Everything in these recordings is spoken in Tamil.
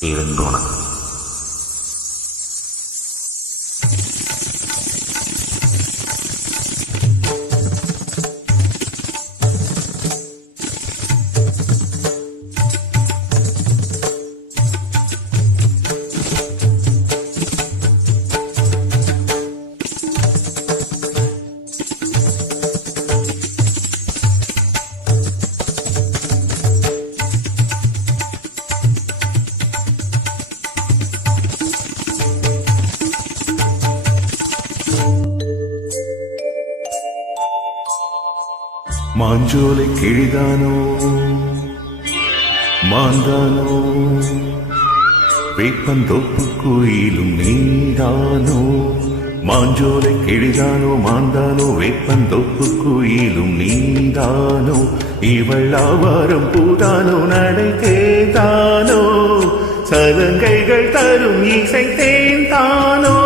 இருந்தோணம். மாஞ்சோலை கிழிதானோ மாந்தானோ வேப்பந்தோப்பு கோயிலும் நீதானோ. மாஞ்சோலை கிழிதானோ மாந்தானோ வேப்பந்தோப்பு கோயிலும் நீதானோ. இவள் ஆவாரம் பூதானோ நடை தேதானோ சலங்கைகள் தரும் இசை தேந்தானோ.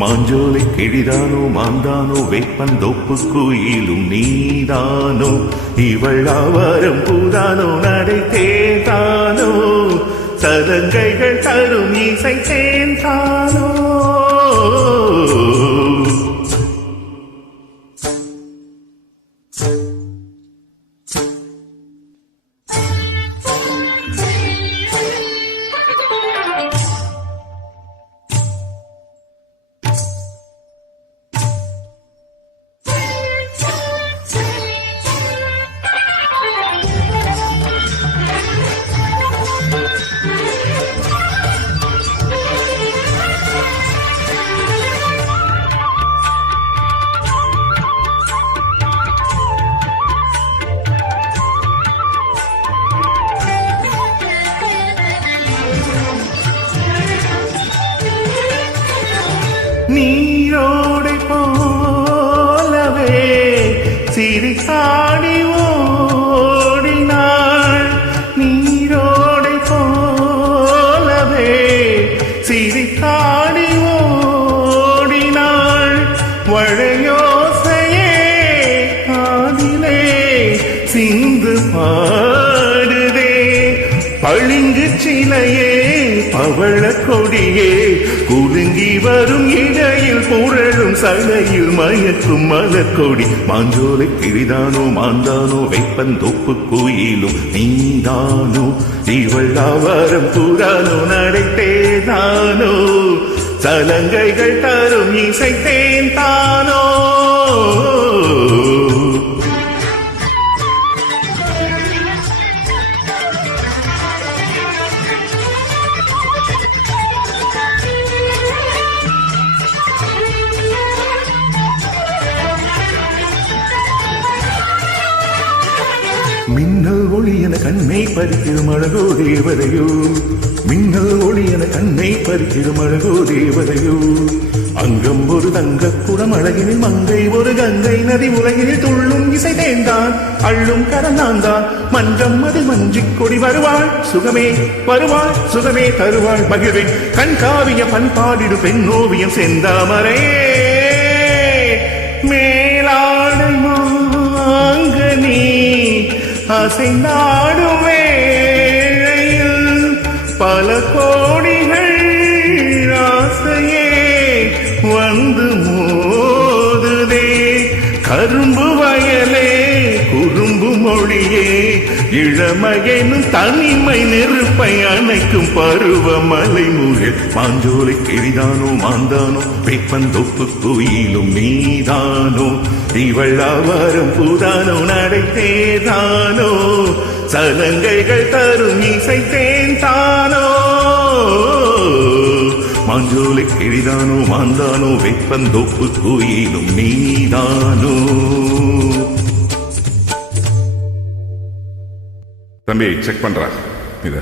மாஞ்சோலை கிழிதானோ மாந்தானோ வேப்பந்தோப்பு கோயிலும் நீதானோ. இவள் ஆவாரம் பூதானோ நடை தேதானோ சலங்கைகள் தரும் இசை தேந்தானோ. நீரோடை போலவே சிரித்தாடி ஓடினாள். நீரோடை போலவே சிரித்தாடி ஓடினாள். வளையோசையே காதிலே சிந்து பாடுதே. பளிங்கு சிலையே பவள கொடியே குலுங்கி வரும் இடையில் புரளும் சலையில் மயக்கும் மலர்கொடி. மாஞ்சோலை கிழிதானோ மாந்தானோ வேப்பந்தோப்பு கோயிலும் நீதானோ. இவள் ஆவாரம் பூதானோ நடை தேதானோ சலங்கைகள் தரும் இசை தேந்தானோ. மின்னல் ஒளி என கண்ணை பறித்திடும் அழகோ தேவதையோ. மின்னல் ஒளி என கண்ணை பறித்திடும் அழகோ தேவதையோ. அங்கம் ஒரு தங்க குடம் அழகினில் மங்கை ஒரு கங்கை நதி உலகினில் துள்ளும் இசை தேர்ந்தான் அள்ளும் கரந்தான் தான். மன்றம் அது மஞ்சிக் கொடி வருவாள் சுகமே வருவாள் சுகமே தருவாள் மகிழ்வே. கண்காவிய பண்பாடிடு பெண்ணோவியம் செந்தாமரே. மேலாடை மாங்கனி அசைந்தாடும் வேளையில் பல கோடிகள் ஆசையே வந்து மோதுதே. கரும்பு வயலே குறும்பு மொழியே இளமையெனும் தனிமை நெருப்பை அணைக்கும் பருவமலை முகில். மாஞ்சோலை கிழிதானோ மாந்தானோ வேப்பந்தோப்பு கோயிலும் நீதானோ. இவள் ஆவாரம் பூதானோ நடை தேதானோ சலங்கைகள் தரும் இசை தேந்தானோ. மாஞ்சோலை கிழிதானோ மாந்தானோ வேப்பந்தோப்பு கோயிலும் நீதானோ. தம்பி செக் பண்றா இத